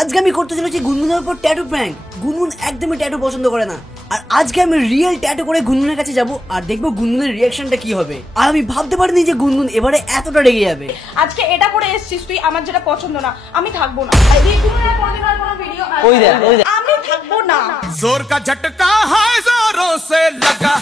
আজকে আমি করতে চলেছি গুনগুনের উপর ট্যাটু প্র্যাঙ্ক। গুনগুন একদমই ট্যাটু পছন্দ করে না, আর আজকে আমি রিয়েল ট্যাটু করে গুনগুনের কাছে যাব আর দেখবো গুনগুনের রিঅ্যাকশনটা কি হবে। আর আমি ভাবতে পারিনি যে গুনগুন এবারে এতটা রেগে যাবে। আজকে এটা করে এসেছিস তুই, আমার যেটা পছন্দ না আমি থাকবো না। আমি থাকবো না। जोर का झटका है जोरों से लगा।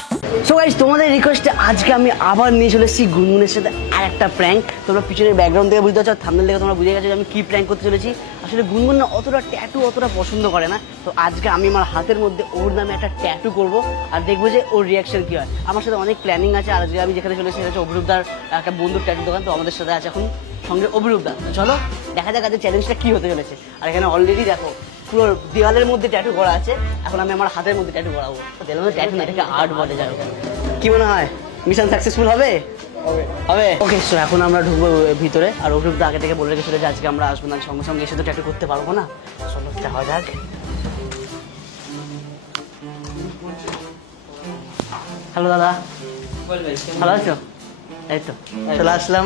সো গাইস, তোমাদের রিকোয়েস্টে আজকে আমি আবার নিয়ে চলে এসেছি গুনগুনের সাথে আরেকটা প্র্যাঙ্ক। তোমরা পিছনের ব্যাকগ্রাউন্ড থেকে বুঝতে পারছো, থাম্বনেল থেকে তোমরা বুঝে গেছো যে আমি কি প্র্যাঙ্ক করতে চলেছি। আসলে গুনগুন না অতটা ট্যাটু অতটা পছন্দ করে না, তো আজকে আমি আমার হাতের মধ্যে ওর নামে একটা ট্যাটু করব আর দেখবো যে ওর রিয়াকশন কি হয়। আমার সাথে অনেক প্ল্যানিং আছে, আর আজকে আমি যেখানে চলে এসেছি সেটা হচ্ছে অভিরূপদার একটা বন্ধুর ট্যাটু দোকান। তো আমাদের সাথে আছে এখন সঙ্গে অভিরূপদা। তো চলো দেখা যাক আজকে চ্যালেঞ্জটা কি হতে চলেছে। আর এখানে অলরেডি দেখো পুরো দেওয়ালের মধ্যে ট্যাটু করা আছে, এখন আমি আমার হাতের মধ্যে ট্যাটু করাবো। দেওয়ালের ট্যাটু না, এটাকে আর্ট বলে যায়। কি মনে হয় মিশন সাকসেসফুল হবে? হবে। ওকে, সো এখন আমরা ঢুকবো ভিতরে। আর অভিরূপদা আগে থেকে বলে রেখেছিল যে আজকে আমরা আসবো না, সঙ্গে সঙ্গে এসে তো ট্যাটু করতে পারবো না। চলো যাওয়া যাক। হ্যালো দাদা, ভালো আছো? এই তো চলে আসলাম,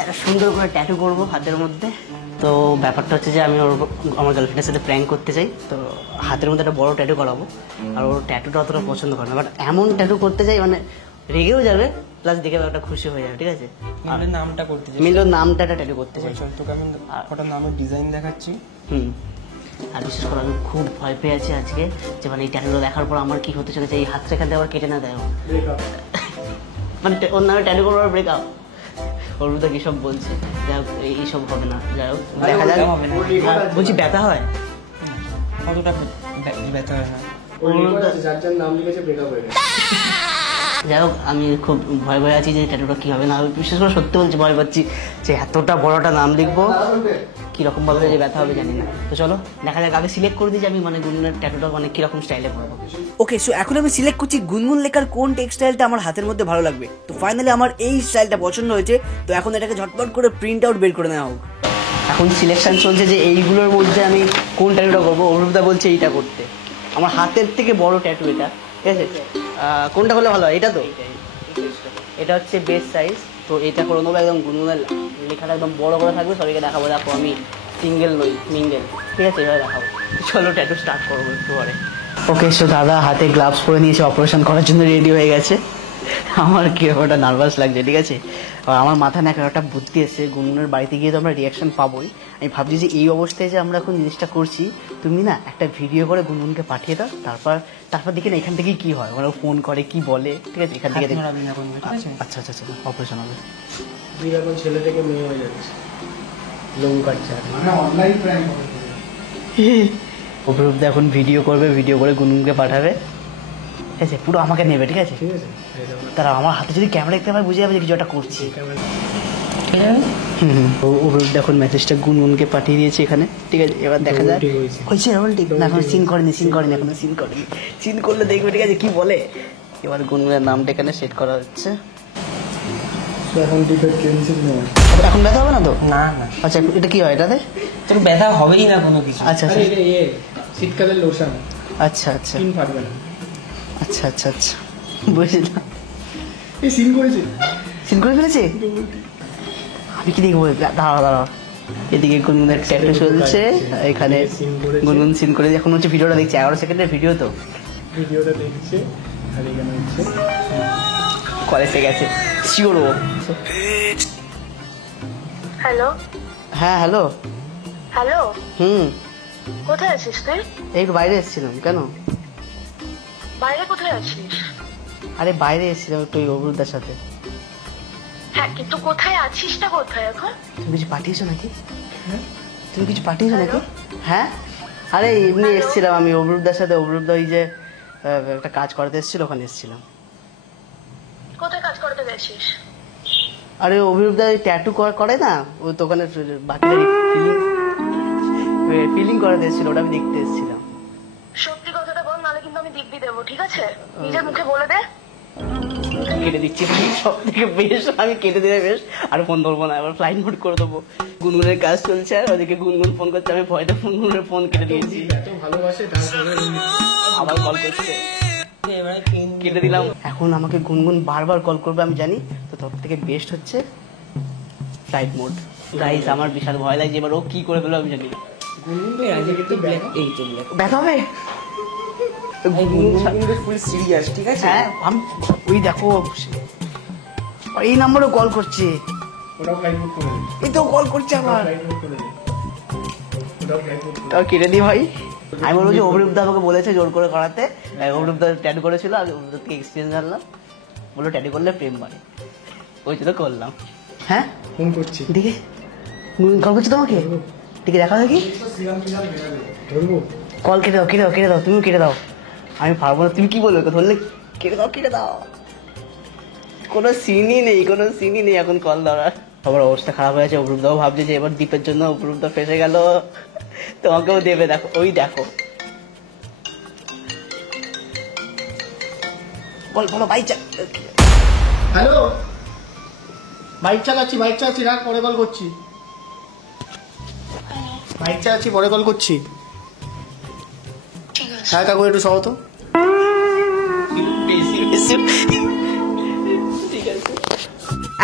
একটা সুন্দর করে ট্যাটু করবো হাতের মধ্যে। তো ব্যাপারটা হচ্ছে যে আমি আমার গার্লফ্রেন্ডের সাথে প্র্যাঙ্ক করতে চাই, তো হাতের মধ্যে একটা বড় ট্যাটু করাবো। আর ওর ট্যাটুটা অতটা পছন্দ করে না, বাট এমন ট্যাটু করতে চাই মানে রেগেও যাবে প্লাস দেখে একটা খুশি হয়ে যাবে। ঠিক আছে, মিলের নামটা করতে চাই। মিলের নামটা একটা ট্যাটু করতে চাই। চল তোকে আমি ওটা নামের ডিজাইন দেখাচ্ছি। আর বিশেষ করে আমি খুব ভয় পেয়ে আছি আজকে যে মানে এই ট্যাটুটা দেখার পর আমার কি হতে চলেছে, এই হাত রেখা দিয়ে আবার কেটে না দেয় মানে ওর নামে ট্যাটু করবার ব্রেকআপ। অরুণদা কি সব বলছে, যাই হোক এইসব হবে না, যাই হোক দেখা যাক। বলছি ব্যথা হয়? কতটা ব্যথা হয় না। যাই হোক আমি খুব ভয় ভয় আছি যে ট্যাটুটা কি হবে না। বিশেষ করে সত্যি বলছি ভয় পাচ্ছি যে এতটা বড়টা নাম লিখবো, কিরকম ভাবে যে ব্যথা হবে জানি না। তো চলো দেখা যাক, আগে সিলেক্ট করে দিই যে আমি মানে গুনগুনের ট্যাটুটা মানে কিরকম স্টাইলে করবো। ওকে, সো এখন আমি সিলেক্ট করছি গুনগুন লেখার কোন টেক্সটাইলটা আমার হাতের মধ্যে ভালো লাগবে। তো ফাইনালি আমার এই স্টাইলটা পছন্দ হয়েছে, তো এখন এটাকে ঝটপট করে প্রিন্ট আউট বের করে নেওয়া হোক। এখন সিলেকশন চলছে যে এইগুলোর মধ্যে আমি কোন ট্যাটুটা করবো। অভিরূপদা বলছে এইটা করতে, আমার হাতের থেকে বড় ট্যাটু এটা। ঠিক আছে, কোনটা করলে ভালো হয়? এটা তো, এটা হচ্ছে বেস্ট সাইজ। তো এটা করে নেবো, একদম গুনগুনের লেখাটা একদম বড় করে থাকবে, সবাইকে দেখাবো দেখো আমি সিঙ্গেল নই মিঙ্গেল। ঠিক আছে, এভাবে দেখাবো। চলো ট্যাটু স্টার্ট করবো একটু পরে। ওকে, সো দাদা হাতে গ্লাভস পরে নিয়েছে, অপারেশন করার জন্য রেডি হয়ে গেছে। আমার কি একটা নার্ভাস লাগছে। ঠিক আছে, আর আমার মাথায় না একটা বুদ্ধি এসেছে, গুনগুনের বাড়িতে গিয়ে তো আমরা রিয়াকশন পাবোই। আমি ভাবছি যে এই অবস্থায় যে আমরা এখন জিনিসটা করছি, তুমি না একটা ভিডিও করে গুনগুনকে পাঠিয়ে দাও, তারপর দেখি না এখান থেকেই কি হয়, ওরা ফোন করে কি বলে। ঠিক আছে, এখান থেকে আচ্ছা আচ্ছা আচ্ছা অপারেশন হবে। তুই এখন ছেলে থেকে মেয়ে হয়ে যাচ্ছিস, লোম কাটছে। অভিরূপদা এখন ভিডিও করবে, ভিডিও করে গুনগুনকে পাঠাবে। ঠিক আছে, পুরো আমাকে নেবে। ঠিক আছে, ঠিক আছে, তারা আমার হাতে যদি ক্যামেরা দেখতে পায় বুঝে যাবে যে কিছু একটা করছি। অভিরূপদা এখন মেসেজটা গুনগুনকে পাঠিয়ে দিয়েছে এখানে। ঠিক আছে, এবার দেখা যায় হয়েছে ঠিক না। এখন সিন করেনি এখনো সিন করলে দেখবে। ঠিক আছে, কি বলে। এবার গুনগুনের নামটা এখানে সেট করা হচ্ছে। এখন ব্যথা হবে না তো? না না, আচ্ছা এটা কি হয় এটাতে? তোর ব্যথা হবেই না কোনো কিছু। আচ্ছা আচ্ছা শীতকালের লোশন। আচ্ছা আচ্ছা স্কিন ফাটবে না। আচ্ছা আচ্ছা আচ্ছা বুঝলাম। এই সিন করেছে, সিন করে ফেলেছে। আমি কি দেখবো? দাঁড়াও, এদিকে গুনগুনের ট্যাটু চলছে, এখানে গুনগুন সিন করে। এখন হচ্ছে ভিডিওটা দেখছি, 11 সেকেন্ডের ভিডিও, তো ভিডিওটা দেখছে। আর এখানে হচ্ছে কলেজে গেছে শিওর। হ্যালো। হ্যাঁ হ্যালো। হ্যালো, কোথায় আছিস তুই? এই বাইরে এসেছিলাম। কেন? বাইরে কোথায় আছিস? আরে বাইরে এসেছিলাম একটু অভিরূপদার সাথে। হ্যাঁ, কিন্তু কোথায় আছিসটা কোথায় এখন? তুমি কিছু পাঠিয়েছো নাকি? হ্যাঁ, আরে এমনি এসেছিলাম আমি অভিরূপদার সাথে। অভিরূপদা ওই যে একটা কাজ করাতে এসেছিল, ওখানে এসেছিলাম। কোথায় কাজ করতে গেছিস? আরে অভিরূপদা ওই ট্যাটু করে না, ও তো ওখানে বাকিটা ফিলিং করাতে এসেছিল, ওটা আমি দেখতে এসেছিলাম। সত্যি কথাটা বল, নাহলে কিন্তু আমি দিব্যি দেবো। ঠিক আছে, নিজের মুখে বলে দে। কেটে দিচ্ছি সব থেকে বেশ, আমি কেটে দিলে বেশ। আর ফোন ধরবো না, এবার ফ্লাইট মোড করে দেবো। গুনগুনের কাজ চলছে, আর ওদিকে গুনগুন ফোন করছে, আমি ভয়টা গুনগুনের ফোন কেটে দিয়েছি। ভালোবাসে, আবার কল করছে, কেটে দিলাম। এখন আমাকে গুনগুন বারবার কল করবে আমি জানি, তো তোর থেকে বেস্ট হচ্ছে ফ্লাইট মোড। গাইস আমার বিশাল ভয় লাগছে, এবার ও কি করে ফেলো আমি জানি না। এই তো ব্যথা হবে? ফুল সিরিয়াস, ঠিক আছে? হ্যাঁ আমি ওই দেখো এই নম্বরে কল করছে, ওটাও ফ্লাইট মুড করে দে, এই তো কল করছে আবার। ফ্লাইট মুড করে দে, ওটাও ফ্লাইট মুড। তাও কেটে দিই ভাই। আমি বলবো যে অভিরূপদা আমাকে বলেছে জোর করে করাতে, অভিরূপদা ট্যাটু করেছিল, আমি অভিরূপদা থেকে এক্সপিরিয়েন্স জানলাম, বললো ট্যাটু করলে প্রেম বাড়ে, ওই জন্য করলাম। হ্যাঁ ফোন করছি, দেখে কল করছে তোমাকে, ঠিক আছে দেখা দেখি। ধরবো? কল কেটে দাও, কেটে দাও, কেটে দাও, তুমি কেটে দাও, আমি পারবো না। তুমি কি বলবে, ধরলে কেটে দাও, কেটে দাও। কোনো সিনই নেই, কোনো সিনই নেই এখন কল ধরার। সবার অবস্থা খারাপ হয়ে আছে। অপরূপদাও ভাবছে যে এবার দীপের জন্য অপরূপদা ফেসে গেল, তোমাকেও দেবে। দেখো ওই দেখো, বল বলো ভাই। হ্যালো, বাইক চালাচ্ছি, রাখ, পরে কল করছি। বাইক চালাচ্ছি, পরে কল করছি। হ্যাঁ কাকু একটু সহ তো।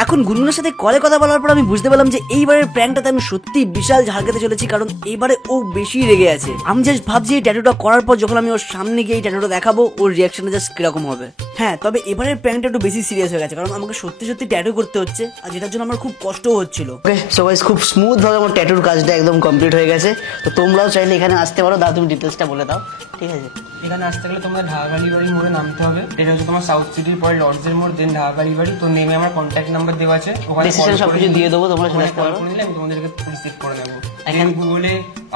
এখন গুনগুনের সাথে কলে কথা বলার পর আমি বুঝতে পারলাম যে এইবারের প্র্যাঙ্কটাতে আমি সত্যি বিশাল ঝাড় খেতে চলেছি, কারণ এইবারে ও বেশি রেগে আছে। আমি জাস্ট ভাবছি এই ট্যাটুটা করার পর যখন আমি ওর সামনে গিয়ে এই ট্যাটুটা দেখাবো, ওর রিয়াকশনটা জাস্ট কিরকম হবে। হ্যাঁ, তবে এবারের প্র্যাঙ্কটা একটু বেশি সিরিয়াস হয়ে গেছে, কারণ আমাকে সত্যি সত্যি ট্যাটু করতে হচ্ছে, আর যেটার জন্য আমার খুব কষ্টও হচ্ছিল। ওকে সো গাইস, খুব স্মুথ ভাবে আমার ট্যাটুর কাজটা একদম কমপ্লিট হয়ে গেছে। তো তোমরাও চাইলে এখানে আসতে পারো। দাও তুমি ডিটেলসটা বলে দাও, ঠিক আছে? এখানে আসতে গেলে তোমরা ঢাকাগাড়ি বাড়ি মোড়ে নামতে হবে। এটা হচ্ছে তোমার সাউথ সিটির পরে লর্ডসের মোড়, দেন ঢাকাগাড়ি বাড়ি। তো নেমে আমার কন্ট্যাক্ট নাম্বার দেওয়া আছে, ওখানে ডিসিশন সবকিছু দিয়ে দেবো, তোমরা চলে আসতে কল পারো। করে নিলে আমি তোমাদেরকে রিসিভ করে নেবো। এখানে- এখানে গুগলে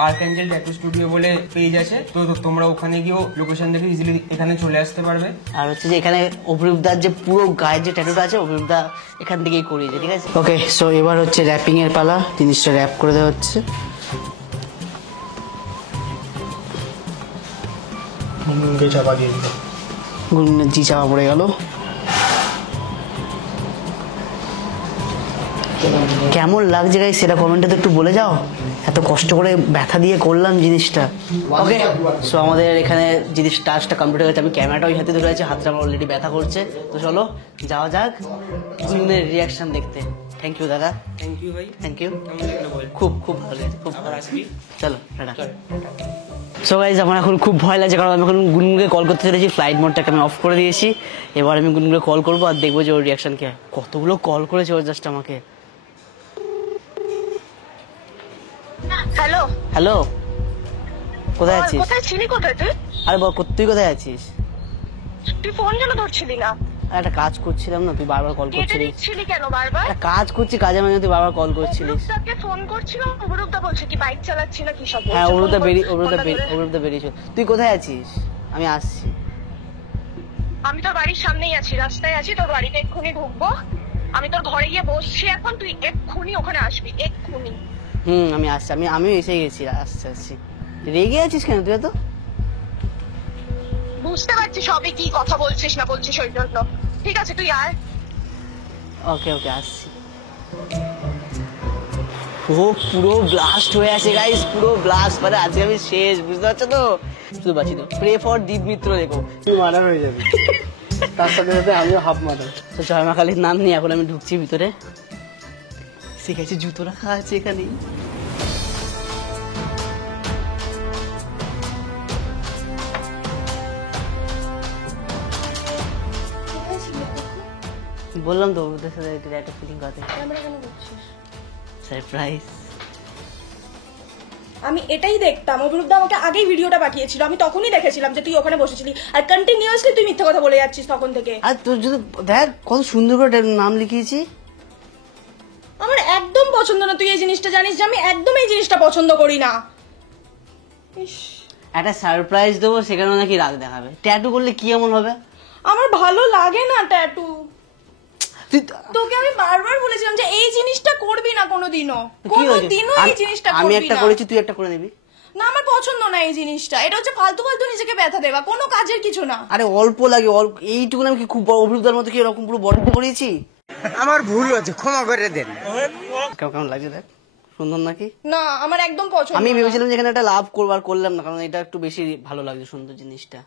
আর্কাঞ্জেল ট্যাটু স্টুডিও বলে পেজ আছে, তো তোমরা ওখানে গিয়েও লোকেশন দেখে ইজিলি এখানে চলে আসতে পারবে। আর হচ্ছে যে এখানে অভিরূপদার যে পুরো গায়ের যে ট্যাটুটা আছে, অভিরূপদা এখান থেকেই করিয়েছে, ঠিক আছে? ওকে সো এবার হচ্ছে র্যাপিং এর পালা। জিনিসটা র্যাপ করে দেওয়া হচ্ছে। মুখে চাপা দিয়ে দিল। গুনগুনের জি চাপা পড়ে গেল। কেমন লাগছে গাইস সেটা কমেন্টে তো একটু বলে যাও। এত কষ্ট করে ব্যথা দিয়ে করলাম জিনিসটা। ওকে সো আমাদের এখানে জিনিস টাচটা কমপ্লিট হয়ে গেছে। আমি ক্যামেরাটা ওই হাতে ধরে আছি, হাতটা আমার অলরেডি ব্যথা করছে। তো চলো যাওয়া যাক গুনগুনের রিয়াকশন দেখতে। থ্যাংক ইউ দাদা, থ্যাংক ইউ ভাই। Thank you. কেমন লাগলো বল? খুব খুব ভালো লেগেছে, খুব ভালো। আসবি? চলো টাটা। সো গাইজ আমার এখন খুব ভয় লাগছে, কারণ আমি এখন গুনগুনকে কল করতে চলেছি। ফ্লাইট মোডটাকে আমি অফ করে দিয়েছি। এবার আমি গুনগুনকে কল করবো আর দেখবো যে ওর রিয়াকশন কি হয়। কতগুলো কল করেছে ও জাস্ট আমাকে। হ্যালো, হ্যালো, কোথায় আছিস? কোথায় ছিলি? কোথায় তুই? আরে বল, তুই কোথায় আছিস? তুই ফোন কেন ধরছিলি না? আরে একটা কাজ করছিলাম না, তুই বারবার কল কেটে করছিলিস। দিচ্ছিলি কেন বারবার? একটা কাজ করছি, কাজের মাঝে তুই বারবার কল করছিলিস। অরূপদাকে ফোন করছিলাম, অরূপদা বলছে কি বাইক চালাচ্ছি না কি সব বলছে। হ্যাঁ, ফোন অরূপদা কর, ফোনটা ধরে। অরূপদা বেরিয়েছিল। তুই কোথায় আছিস? আমি আসছি। আমি তোর বাড়ির সামনেই আছি, রাস্তায় আছি, তোর বাড়িতে এক্ষুনি ঢুকবো। আমি তোর ঘরে গিয়ে বসছি এখন, তুই এক্ষুনি ওখানে আসবি, এক্ষুনি। আমি আসছি, আমিও এসে গেছি, আসছি। রেগে আছিস কেন তুই এত? বুঝতে পারছি সবই কি কথা বলছিস না বলছিস ওই জন্য। ঠিক আছে তুই আয়। ওকে ওকে আসছি। ও পুরো ব্লাস্ট হয়ে আছে গাইস, পুরো ব্লাস্ট। মানে আজকে আমি শেষ, বুঝতে পারছো তো? শুধু বাঁচি তো। প্রে ফর দীপ মিত্র দেখো, তুই মার্ডার হয়ে যাবি, তার সাথে সাথে আমিও হাফ মার্ডার। তো জয়মাকালীর নাম নিয়ে এখন আমি ঢুকছি ভিতরে। শিখেছি জুতো রাখা আছে এখানে। বললাম তো ওদের সাথে একটা ফিলিং কথা। সারপ্রাইজ। আমি এটাই দেখতাম, অভিরূপদা আমাকে আগেই ভিডিওটা পাঠিয়েছিল, আমি তখনই দেখেছিলাম যে তুই ওখানে বসেছিলি, আর কন্টিনিউয়াসলি তুই মিথ্যা কথা বলে যাচ্ছিস তখন থেকে। আর তোর যদি দেখ কত সুন্দর করে নাম লিখিয়েছি। আমার একদম পছন্দ না, তুই এই জিনিসটা জানিস যে আমি একদম এই জিনিসটা পছন্দ করি না। ইস, একটা সারপ্রাইজ দেবো, সেখানেও নাকি রাগ দেখাবে। ট্যাটু করলে কি এমন হবে? আমার ভালো লাগে না ট্যাটু। তুই তোকে আমি বারবার বলেছিলাম যে এই জিনিসটা করবি না কোনোদিনও, কি হয়েছে? কোনোদিনও এই জিনিসটা আমি করবি একটা না। করেছি, তুই একটা করে নিবি। না, আমার পছন্দ না এই জিনিসটা। এটা হচ্ছে ফালতু ফালতু নিজেকে ব্যথা দেওয়া, কোনো কাজের কিছু না। আরে অল্প লাগে, অল্প। এইটুকু আমি কি খুব অভিরূপদার মতো কি এরকম পুরো বড় করিয়েছি? আমার ভুল হচ্ছে, ক্ষমা করে দেন। কেমন লাগছে দেখ, সুন্দর নাকি? না, আমার একদম পছন্দ আমি না। ভেবেছিলাম যে এখানে একটা লাভ করবো, আর করলাম না, কারণ এটা একটু বেশি ভালো লাগছে সুন্দর জিনিসটা।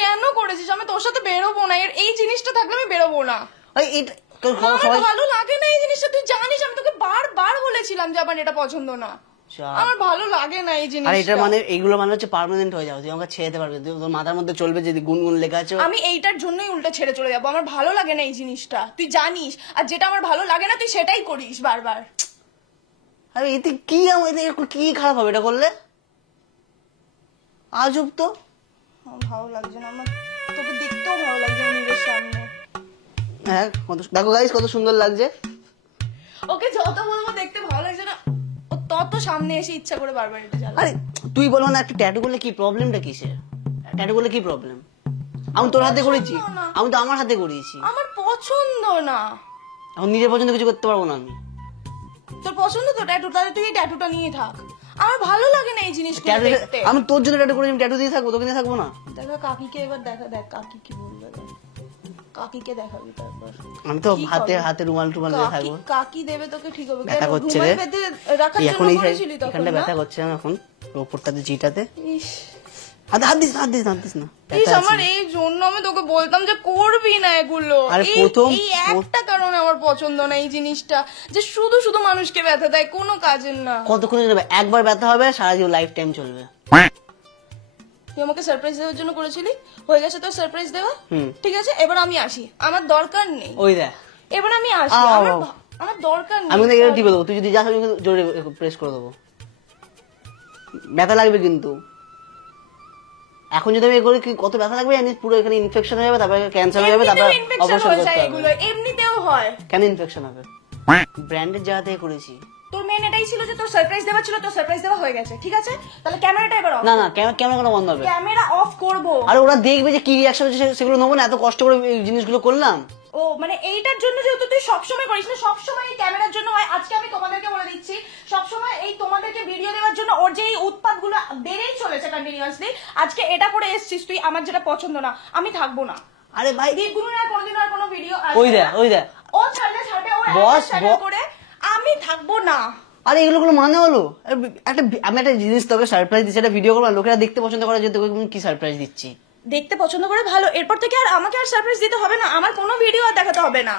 কেন করেছিস? আমি তোর সাথে বেরোবো না, এই জিনিসটা থাকলে আমি বেরোবো না। আরে এটা তোর আমার সবাই ভালো লাগে না এই জিনিসটা, তুই জানিস আমি তোকে বারবার বলেছিলাম যে আমার এটা পছন্দ না, আমার ভালো লাগে না এই আর জিনিসটা। এটা মানে এইগুলো মানে হচ্ছে পার্মানেন্ট হয়ে যাবে, তুই আমাকে ছেড়ে দিতে পারবি, তোর মাথার মধ্যে চলবে যদি গুনগুন লেখা আছে। আমি এইটার জন্যই উল্টো ছেড়ে চলে যাবো, আমার ভালো লাগে না এই জিনিসটা, তুই জানিস। আর যেটা আমার ভালো লাগে না তুই সেটাই করিস বারবার। আরে এতে কি এতে কি খারাপ হবে এটা করলে? আজব তো। আমার ভালো লাগছে না, আমার তোকে দেখতেও ভালো লাগছে না নিজের সামনে। হ্যাঁ দেখো গাইস কত সুন্দর লাগছে। ওকে যত বলবো দেখতে ভালো লাগছে না, ও তত সামনে এসে ইচ্ছা করে বারবার এটা জ্বালা। আরে তুই বলো না একটা ট্যাটু করলে কি প্রবলেমটা কিসের? ট্যাটু করলে কি প্রবলেম? আমি তোর হাতে করেছি, পছন্দ না। আমি তো আমার হাতে করিয়েছি। আমার পছন্দ না। এখন নিজের পছন্দ কিছু করতে পারবো না আমি। তোর পছন্দ তো ট্যাটু, তাহলে তুই এই ট্যাটুটা নিয়ে থাক। আমার ভালো লাগে না এই জিনিসগুলো ট্যাটু দেখতে। আমি তোর জন্য ট্যাটু করেছি, ট্যাটু দিয়ে থাকবো, তোকে নিয়ে থাকবো না? দেখা কাকিকে এবার দেখা, দেখ কাকি কি বলবে, দেখ। কাকিকে দেখাবি তারপর। আমি তো কি হাতে হবে? হাতে রুমাল টুমাল দিয়ে থাকবো। কাকি দেবে তোকে, ঠিক হবে। ব্যথা কেন করছে ঘুমাই রে বেঁধে রাখার এই এখন জন্য এই করেছিলি তখন এখানটা না? ব্যথা করছে না এখন ওপরটাতে জিটাতে। ইস হাত দিস না, হাত দিস না, হাত দিস না, ইস, ব্যথা আমার আছে। এই জন্য আমি তোকে বলতাম যে করবি না এগুলো। আরে এই প্রথম- এই একটা কারণে আমার পছন্দ না এই জিনিসটা, যে শুধু শুধু মানুষকে ব্যথা দেয়, কোনো কাজের না। কতক্ষণ যাবে? একবার ব্যথা হবে, সারা জীবন লাইফ টাইম চলবে। তুই আমাকে সারপ্রাইজ দেওয়ার জন্য করেছিলি, হয়ে গেছে তোর সারপ্রাইজ দেওয়া। হুম। ঠিক আছে, এবার আমি আসি, আমার দরকার নেই। ওই দেখ এবার আমি আসি, আও। আমার দরকার নেই। আমি কিন্তু এটা টিপে দেবো, তুই যদি যাস আমি কিন্তু জোরে প্রেস করে দেবো, ব্যথা লাগবে কিন্তু। এখন যদি আমি করি কত ব্যথা লাগবে জানিস? পুরো এখানে ইনফেকশন হয়ে যাবে, তারপরে ক্যান্সার হয়ে যাবে, তারপর ইনফেকশন অপারেশন হয়ে করতে যায় হবে। এগুলো, এমনিতেও হয়। কেন ইনফেকশন হবে? ব্র্যান্ডের জায়গা থেকে করেছি। তোর মেন এটাই ছিল যে তোর সারপ্রাইজ দেওয়া ছিল, তোর সারপ্রাইজ দেওয়া হয়ে গেছে, ঠিক আছে? তাহলে ক্যামেরাটা এবার অফ। না না ক্যামেরা কোনো বন্ধ হবে? ক্যামেরা অফ করব। আর ওরা দেখবে যে কি রিয়াকশন হচ্ছে, সেগুলো নেবো না? এত কষ্ট করে এই জিনিসগুলো করলাম। ও মানে এইটার জন্য যেহেতু তুই সবসময় করিস না, সবসময় এই ক্যামেরার জন্য হয়। আজকে আমি তোমাদেরকে বলে দিচ্ছি, সবসময় এই তোমাদেরকে ভিডিও দেওয়ার জন্য ওর যে এই উৎপাতগুলো বেড়েই চলেছে কন্টিনিউয়াসলি। আজকে এটা করে এসেছিস তুই, আমার যেটা পছন্দ না, আমি থাকবো না। আরে ভাই দীপগুলোর আর কোনোদিন আর কোনো ভিডিও ওই দেখ ওই দেখ ও ছাড়লে ছাড়বে, ও বস, চ্যানেল বস। করে, আমি থাকবো না। আরে এগুলো কোনো মানে হলো? আমি একটা জিনিস তোকে সারপ্রাইজ দিচ্ছি, একটা ভিডিও করবো, লোকেরা দেখতে পছন্দ করে যে তোকে আমি কি সারপ্রাইজ দিচ্ছি। দেখতে পছন্দ করে ভালো, এরপর থেকে আর আমাকে আর সারপ্রাইজ দিতে হবে না, আমার কোনো ভিডিও আর দেখাতে হবে না।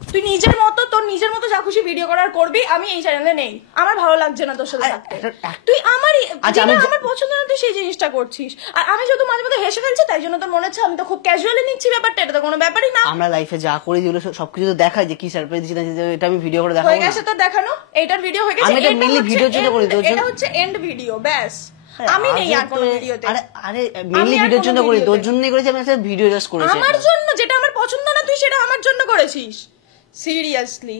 তুই নিজের মতো, তোর নিজের মতো যা খুশি ভিডিও করার করবি, আমি এই চ্যানেলে নেই। আমার ভালো লাগছে না তোর সাথে আরে, থাকতে। এটা- তুই আমারই আচ্ছা, যেটা আমি- আমার পছন্দ না তুই সেই জিনিসটা করছিস, আর আমি যেহেতু মাঝে মাঝে হেসে ফেলছি তাই জন্য তোর মনে হচ্ছে আমি তো খুব ক্যাজুয়ালি নিচ্ছি ব্যাপারটা, এটা তো কোনো ব্যাপারই না। আমরা লাইফে যা করি যেগুলো সবকিছু তো দেখাই যে কি সারপ্রাইজ দিচ্ছি না দিচ্ছি, এটা আমি ভিডিও করে দেখাবো হয়ে না? গেছে তোর দেখানো, এইটার ভিডিও হয়ে গেছে। আমি এটা এটা mainly হচ্ছে ভিডিওর জন্য করি, তোর জন্য- এটা হচ্ছে এন্ড ভিডিও, ব্যাস। আমি নেই আর কোনো ভিডিওতে। আরে আরে মেইনলি আর ভিডিওর কোনো জন্য করি, তোর ভিডিওতে। জন্যই করেছি, আমি একটা ভিডিও জাস্ট করেছি আমার একটা। জন্য যেটা আমার পছন্দ না তুই সেটা আমার জন্য করেছিস, সিরিয়াসলি।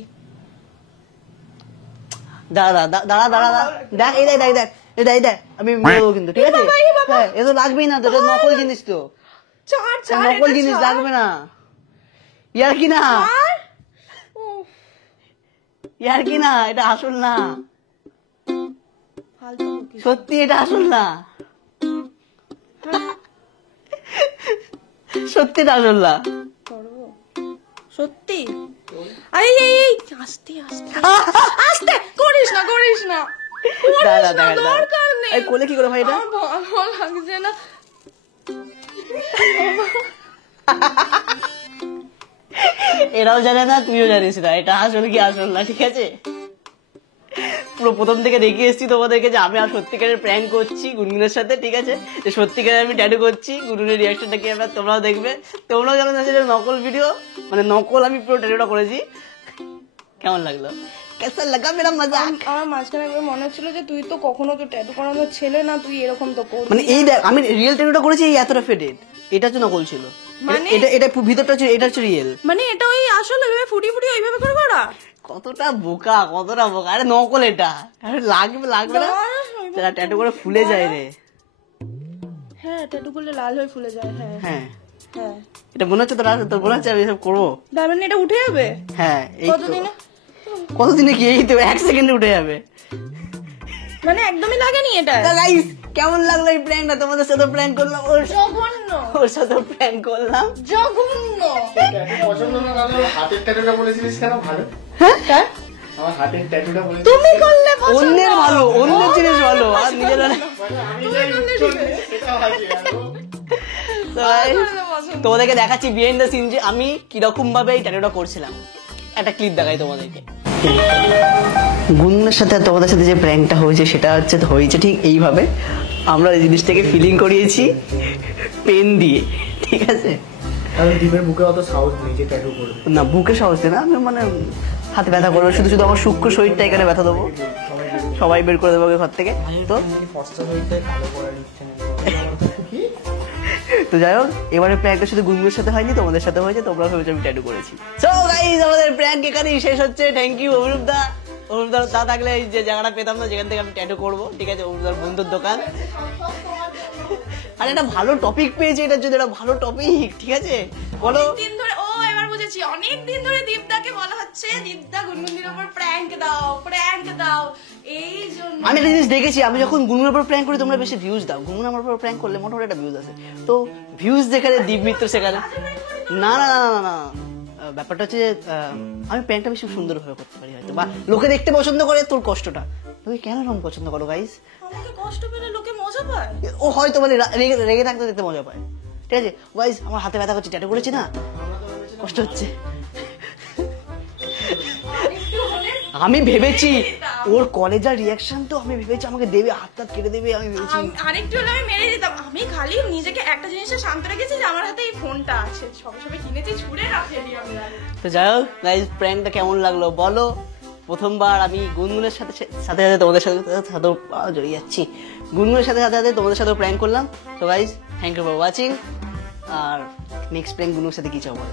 দাঁড়া দাঁড়া দাঁড়া দাঁড়া দেখ এই দেখ দেখ দেখ এই দেখ এই দেখ আমি মেরে দেবো কিন্তু, ঠিক আছে? বাবা, এ বাবা। হ্যাঁ এ তো লাগবেই না, তো এটা নকল জিনিস, তো ছাড় এটা ছাড়, নকল এটা জিনিস ছাড়। লাগবে না। ইয়ার কি না, আর উফ, ইয়ার কি না, এটা আসল না, ফালতু বকিস। সত্যি এটা আসল না, সত্যি এটা আসল না। করবো? সত্যি? আরে এই এই আস্তে আস্তে আস্তে করিস না, করিস না, করিস দাঁড়া, না, দাঁড়া, দরকার নেই। এই কোলে কি করে ভাই এটা? আমার ভালো লাগছে না। এরাও জানে না, তুইও জানিস না এটা আসল কি আসল না, ঠিক আছে? পুরো প্রথম থেকে দেখিয়ে এসেছি তোমাদেরকে যে আমি আর সত্যিকারের প্র্যাঙ্ক করছি গুনগুনের সাথে, ঠিক আছে? যে সত্যিকারের আমি ট্যাটু করছি, গুনগুনের রিয়াকশনটা কি হবে তোমরাও দেখবে। তোমরাও জানো না যে এটা নকল ভিডিও, মানে নকল আমি পুরো ট্যাটুটা করেছি। কেমন লাগলো? কেসা লাগা মেরা মজাক? আমার মাঝখানে একবার মনে হচ্ছিল যে তুই তো কখনো তো ট্যাটু করানোর ছেলে না, তুই এরকম তো করবি মানে না। এই দেখ আমি রিয়েল ট্যাটুটা করেছি, এই এতটা ফেডেড, এটা হচ্ছে নকল ছিল। মানে- এটা এটা ভিতরটা হচ্ছে, এটা হচ্ছে রিয়েল। মানে এটা ওই আসলে ওইভাবে ফুটি ফুটি ওইভাবে করে করা? কতটা বোকা, কতটা বোকা! আরে নকল এটা, আরে লাগবে লাগবে না, যারা ট্যাটু করে ফুলে যায় রে। হ্যাঁ, ট্যাটু করলে লাল হয়ে ফুলে যায়। হ্যাঁ হ্যাঁ হ্যাঁ, এটা মনে হচ্ছে তোর মনে হচ্ছে আমি এসব করবো? তার মানে এটা উঠে যাবে হ্যাঁ এই তো। কতদিনে? কতদিনে কি, এই তো 1 সেকেন্ডে উঠে যাবে। মানে একদমই লাগেনি এটা? গাইস কেমন লাগলো এই প্র্যাঙ্কটা? তোমাদের সাথে প্র্যাঙ্ক করলাম, জঘন্য, ওর সাথে প্র্যাঙ্ক করলাম। জঘন্য। পছন্দ না তাহলে হাতের ট্যাটুটা বলেছিলিস কেন? ভালো হ্যাঁ আমার হাতের ট্যাটুটা বলেছিস তুমি করলে পছন্দ। অন্যের ভালো, অন্যের জিনিস ভালো, আর নিজের না। মানে আমি যাই উত্তর দিচ্ছি সেটা ভালো। তো guys, করলে পছন্দ। তোমাদেরকে দেখাচ্ছি বিহাইন্ড দ্য সিন যে আমি কিরকম ভাবে এই ট্যাটুটা করছিলাম। একটা ক্লিপ দেখাই তোমাদেরকে। গুনগুনের সাথে আর তোমাদের সাথে যে প্র্যাঙ্কটা হয়েছে সেটা হয়েছে ঠিক এইভাবে। আমরা এই জিনিসটাকে ফিলিং করিয়েছি পেন দিয়ে, ঠিক আছে? কারণ দীপের বুকে অত সাহস নেই যে ট্যাটু করবে। না বুকে সাহস দেয় না, আমি মানে হাতে ব্যথা করবো, শুধু শুধু আমার সূক্ষ্ম শরীরটা এখানে ব্যথা দেবো, সবাই বের করে দেবো ঘর থেকে। তো ফর্সা হইতে ভালো করার ইচ্ছে নেই। তো যাই হোক, এবারে প্র্যাঙ্কটা শুধু গুনগুনের সাথে হয়নি, তোমাদের সাথে হয়েছে, তোমরা ভেবেছো আমি ট্যাটু করেছি। সো গাইস, আমাদের প্র্যাঙ্ক এখানেই শেষ হচ্ছে। থ্যাংক ইউ অরূপ দা। অরূপ দা তা থাকলে এই যে জায়গাটা পেতাম না যেখান থেকে আমি ট্যাটু করবো, ঠিক আছে? অরূপ দার বন্ধুর দোকান। আর একটা ভালো টপিক পেয়েছি, এটার জন্য একটা ভালো টপিক, ঠিক আছে? বলো। দিন ধরে এবার বুঝেছি, অনেক দিন ধরে দীপদাকে বলা হচ্ছে দীপদা গুনগুনির উপর প্র্যাঙ্ক দাও এই জন্য। আমি একটা জিনিস দেখেছি, আমি যখন গুনগুনের উপর প্র্যাঙ্ক করি তোমরা বেশি ভিউজ দাও। গুনগুন আমার উপর প্র্যাঙ্ক করলে মোটামুটি একটা ভিউজ আছে। তো ভিউজ যেখানে দীপ মিত্র সেখানে না না না না না ব্যাপারটা হচ্ছে যে আমি প্র্যাঙ্কটা বেশি সুন্দরভাবে করতে পারি হয়তো, বা লোকে দেখতে পছন্দ করে তোর কষ্টটা। তুমি কেন এরকম পছন্দ করো গাইস? আমাকে কষ্ট পেলে লোকে মজা পায়। ও হয়তো মানে রেগে থাকতে দেখতে মজা পায়, ঠিক আছে? গাইস, আমার হাতে ব্যথা করছে, ট্যাটু করেছি না, কষ্ট হচ্ছে। আমি ভেবেছি ওর কলেজার রিয়াকশন, তো আমি ভেবেছি আমাকে দেবে, হাত কেটে দেবে, আমি ভেবেছি। আরেকটু হলে আমি মেরে দিতাম। আমি খালি নিজেকে একটা জিনিসে শান্ত রেখেছি যে আমার হাতে এই ফোনটা আছে, সবে কিনেছি, ছুড়ে না ফেলি আমি। তো যাই হোক গাইস, প্র্যাঙ্কটা কেমন লাগলো বলো। প্রথমবার আমি গুনগুনের সাথে সাথে তোমাদের সাথেও জড়িয়ে যাচ্ছি, গুনগুনের সাথে সাথে তোমাদের সাথেও প্র্যাঙ্ক করলাম। তো guys, thank you for watching. আর নেক্সট প্র্যাঙ্ক গুনগুনের সাথে কি চাও বলো?